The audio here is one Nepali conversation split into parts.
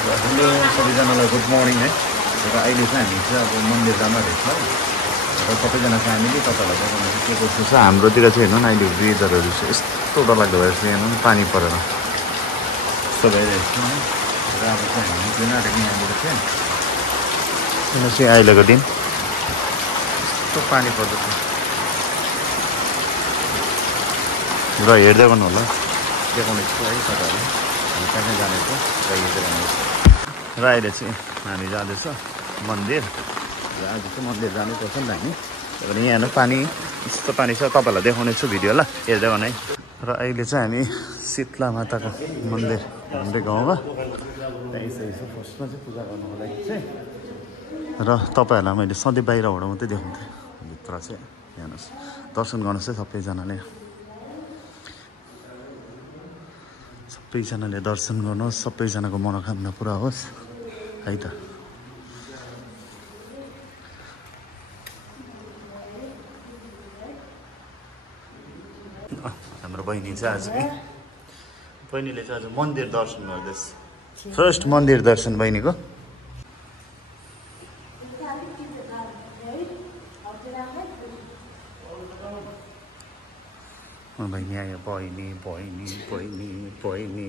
हेलो सबैजनालाई गुड मर्निङ है। र अहिले चाहिँ हामी चाहिँ अब मन्दिर जान रहेछ है। र सबैजना फ्यामिली तपाईँहरूलाई देखाउनु के कस्तो छ। हाम्रोतिर चाहिँ हेर्नु न अहिले वेदरहरू चाहिँ यस्तो डरलाग्दो भएर चाहिँ हेर्नु पानी परेर यस्तो भइरहेछ है। र अब चाहिँ हामी जुन आँटेको यहाँनिर चाहिँ किन चाहिँ अहिलेको दिन यस्तो पानी पर्दछ। र हेर्दै गर्नु होला देखाउने छु है तपाईँहरू हामी कहाँ जानेछ र हेर्दै गर्नुहोस्। र अहिले चाहिँ हामी जाँदैछ मन्दिर। र आज चाहिँ मन्दिर जानुपर्छ नि त हामी। त्यही यहाँ पानी यस्तो पानी छ तपाईँहरूलाई देखाउने छु भिडियो ल हेर्दै गर्नु है। र अहिले चाहिँ हामी शीतला माताको मन्दिर हाम्रो गाउँमा त्यहीँ छ फर्स्टमा चाहिँ पूजा गर्नुको लागि चाहिँ। र तपाईँहरूलाई मैले सधैँ बाहिरबाट मात्रै देखाउँथेँ भित्र चाहिँ हेर्नुहोस् दर्शन गर्नुहोस् है सबैजनाले। सबैजनाले दर्शन गर्नुहोस् सबैजनाको मनोकामना पुरा होस् है त। हाम्रो बहिनी चाहिँ आज बहिनीले चाहिँ आज मन्दिर दर्शन गर्दैछ। फर्स्ट मन्दिर दर्शन बहिनीको। बहिनी आयो बहिनी बहिनी बहिनी बहिनी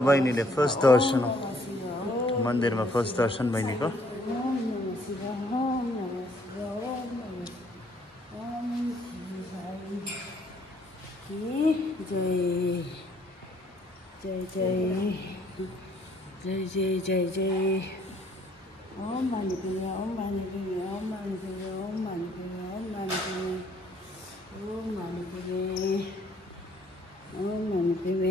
बहिनीले फर्स्ट दर्शन मन्दिरमा फर्स्ट दर्शन बहिनीको। जय जय जय जय जय जय ओम मानी पिया ओम मानी पिया ओम मानी पिया ओम मानी पिया ओम मानी पिया ओम मानी पिया ओम मानी पिया।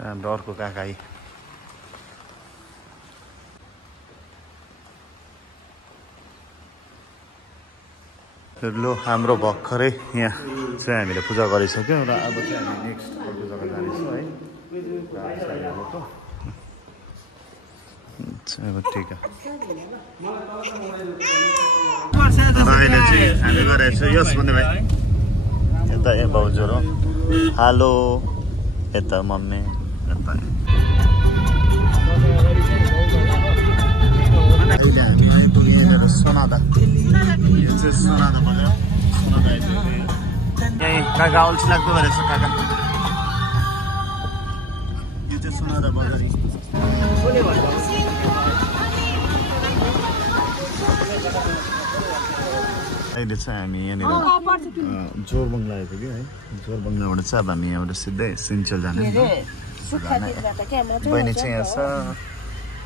हाम्रो अर्को काका आई लो हाम्रो भर्खरै यहाँ चाहिँ हामीले पूजा गरिसक्यौँ। र अब चाहिँ हामी नेक्स्ट अर्को जग्गा जानेछौँ है। अब ठिक अहिले चाहिँ हामी गइरहेको छौँ यस भन्ने भाइ यता यहाँ भाउजूहरू हेलो यता मम्मी यता अहिले हामी आइपुग्यो यहाँनिर सोनादा। यो चाहिँ सोनादा बजार सोनादा आइपुग्यो। यहीँ काका अल्छी लाग्दो भएर छ काका। यो चाहिँ सोनादा बजार। अहिले चाहिँ हामी यहाँनिर जोरबङ्गला आइपुग्यो है। जोरबङ्गलाबाट चाहिँ अब हामी यहाँबाट सिधै सिन्चेल जाने। बहिनी चाहिँ यहाँ छ।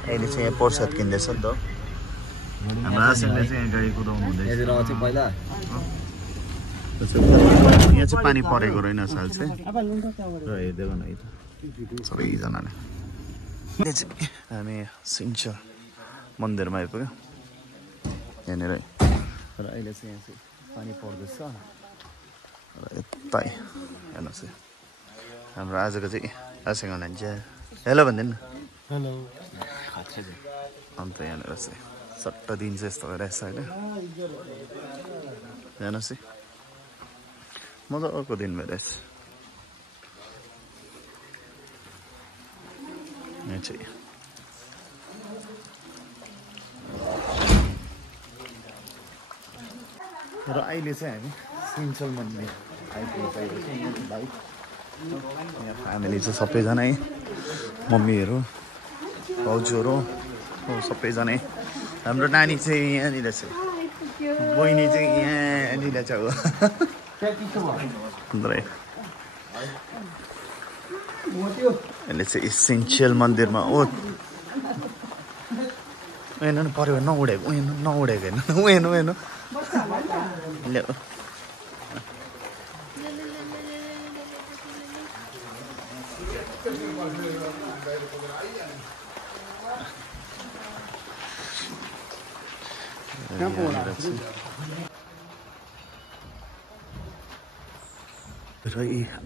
अहिले चाहिँ यहाँ प्रसाद किन्दैछ नि त। हाम्रो आसिमले चाहिँ यहाँ गाडी कुदाउनु हुँदैछ। यहाँ चाहिँ पानी परेको रहेन साल चाहिँ। र हेर्दै गर्नु है त सबैजनाले। हामी सिन्चेल मन्दिरमा आइपुग्यो यहाँनिर। र अहिले चाहिँ यहाँ चाहिँ पानी पर्दैछ। र यतै हेर्नुहोस् है हाम्रो आजको चाहिँ आसँग हुनुहुन्छ। हेलो भनिदिनु न। हेलो अन्त यहाँनिर चाहिँ सट्ट दिन चाहिँ यस्तो भइरहेछ होइन। हेर्नुहोस् है मजाको दिन भइरहेछ। यहाँ चाहिँ र अहिले चाहिँ हामी सिन्चेल मन्दिर आइपुगेको छ। भाइ यहाँ फ्यामिली चाहिँ सबैजना है मम्मीहरू भाउजूहरू सबैजना। हाम्रो नानी चाहिँ यहाँनिर छ। बहिनी चाहिँ यहाँनिर छ हो। अहिले चाहिँ सिन्चेल मन्दिरमा ओ हेर्नु पऱ्यो नउडेको नउडेको हेर्नु हेर्नु ल्याऊ। र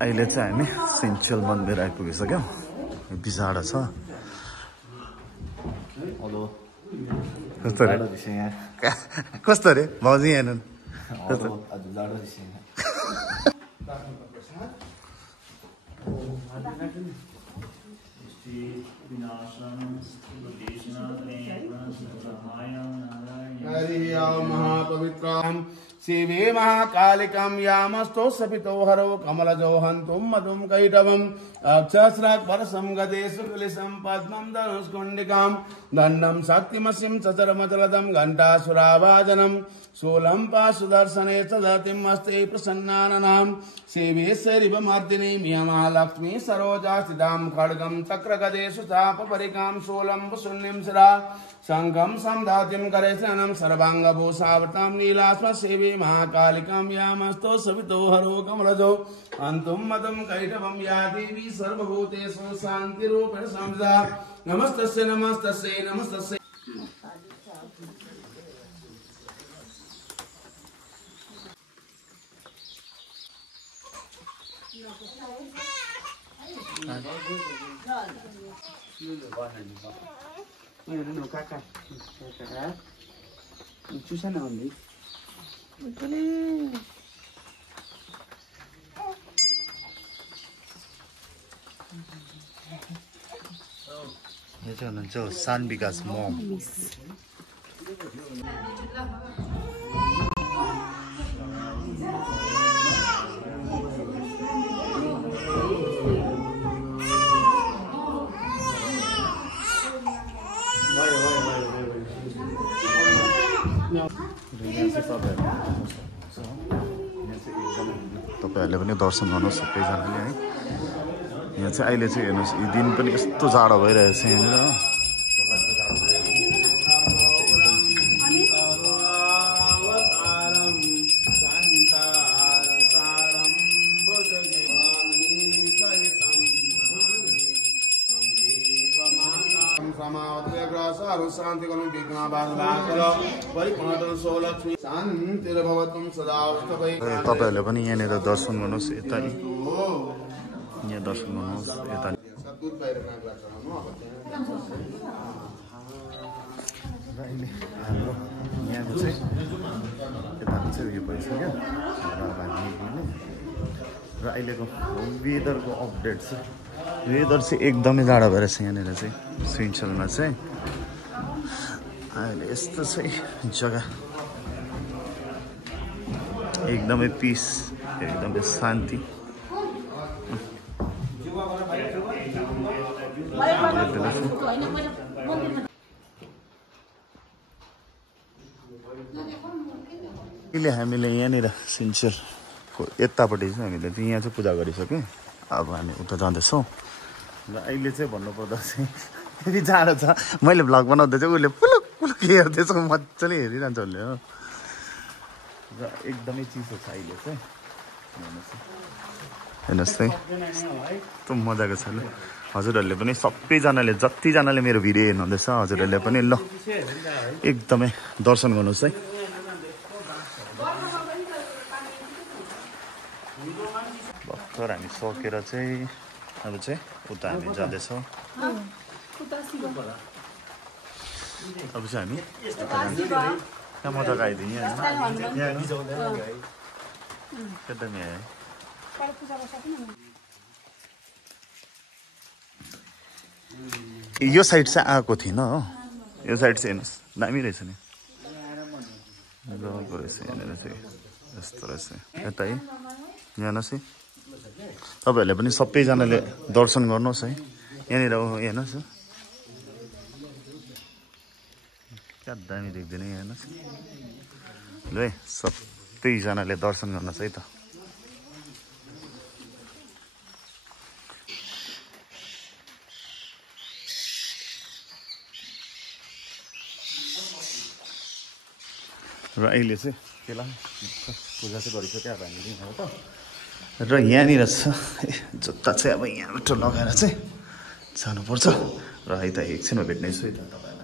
अहिले चाहिँ हामी सिन्चेल मन्दिर आइपुगिसक्यौँ। बिचाडा छ। हेलो कस्तो रे कस्तो रे भाउजू हेर्नु हरि महापवित्रां शिवे महाकालिकां यामस्तो सपितो हरो कमलजो हन्तुं मधुं कैटवम् अक्षस्राक्परसं गदेषु कुलिसं पद्मं धनुष्कुण्डिकां दण्डं शक्तिमसिं चतुरमचलदं घण्टासुरावादनं शूलं पाशुदर्शने च दतिं हस्ते प्रसन्नाननां शिवे शैरिवमर्दिनीं यमहालक्ष्मी सरोजास्थितां खड्गं चक्रगदेषु चापपरिकां शूलं शून्यं शिरा शङ्खं संधातिं करेशनं सर्वाङ्गभूषावृतां नीलास्म सेवे महाकालिकां यामस्तो सवितो हरो कमलजो हन्तुं मदं कैटवं या देवी सर्वभूतेषु शान्तिरूपेण संस्थिता नमस्तस्यै नमस्तस्यै नमस्तस्यै kakak lucu sana Ondi यो चाहिँ हुनुहुन्छ सानविकास मम तपाईँहरूले पनि दर्शन गर्नुहोस् सबैजनाले है यहाँ चाहिँ अहिले चाहिँ हेर्नुहोस् यो दिन पनि यस्तो जाडो भइरहेको छ यहाँनिर तपाईँहरूले पनि यहाँनिर दर्शन गर्नुहोस् यता यहाँ दर्शन गर्नुहोस् यता हाम्रो यहाँको चाहिँ यताको चाहिँ उयो भइसक्यो र अहिलेको वेदरको अपडेट चाहिँ वेदर चाहिँ एकदमै जाडो भएर छ यहाँनिर चाहिँ सिन्चेलमा चाहिँ अहिले यस्तो चाहिँ जग्गा एकदमै पिस एकदमै शान्ति अहिले हामीले यहाँनिर सिन्चेलको यतापट्टि चाहिँ हामीले चाहिँ यहाँ चाहिँ पूजा गरिसक्यौँ अब हामी उता जाँदैछौँ र अहिले चाहिँ भन्नुपर्दा चाहिँ यति जाडो छ मैले भ्लग बनाउँदा चाहिँ उसले पुलुक पुलुक हेर्दैछ मजाले हेरिरहन्छ उसले हो र एकदमै चिसो छ अहिले चाहिँ हेर्नुहोस् है यस्तो मजाको छ ल हजुरहरूले पनि सबैजनाले जतिजनाले मेरो भिडियो हेर्नुहुँदैछ हजुरहरूले पनि ल एकदमै दर्शन गर्नुहोस् है भर्खर हामी सकेर चाहिँ अब चाहिँ उता हामी जाँदैछौँ अब चाहिँ हामी कहाँ मजाको आइदियो यहाँ एकदमै आयो यो साइड चाहिँ आएको थिएन हो यो साइड चाहिँ हेर्नुहोस् दामी रहेछ नि गएको रहेछ यहाँनिर चाहिँ यस्तो रहेछ यता है हेर्नुहोस् है तपाईँहरूले पनि सबैजनाले दर्शन गर्नुहोस् है यहाँनिर हेर्नुहोस् क्या दामी देख्दैन हेर्नुहोस् ल है सबैजनाले दर्शन गर्नुहोस् है त र अहिले चाहिँ त्यसलाई पूजा चाहिँ गरिसक्यो अब हामीले यहाँ त र यहाँनिर छ जुत्ता चाहिँ अब यहाँबाट लगाएर चाहिँ जानुपर्छ र है त एकछिनमा भेट्नेछु है त तपाईँ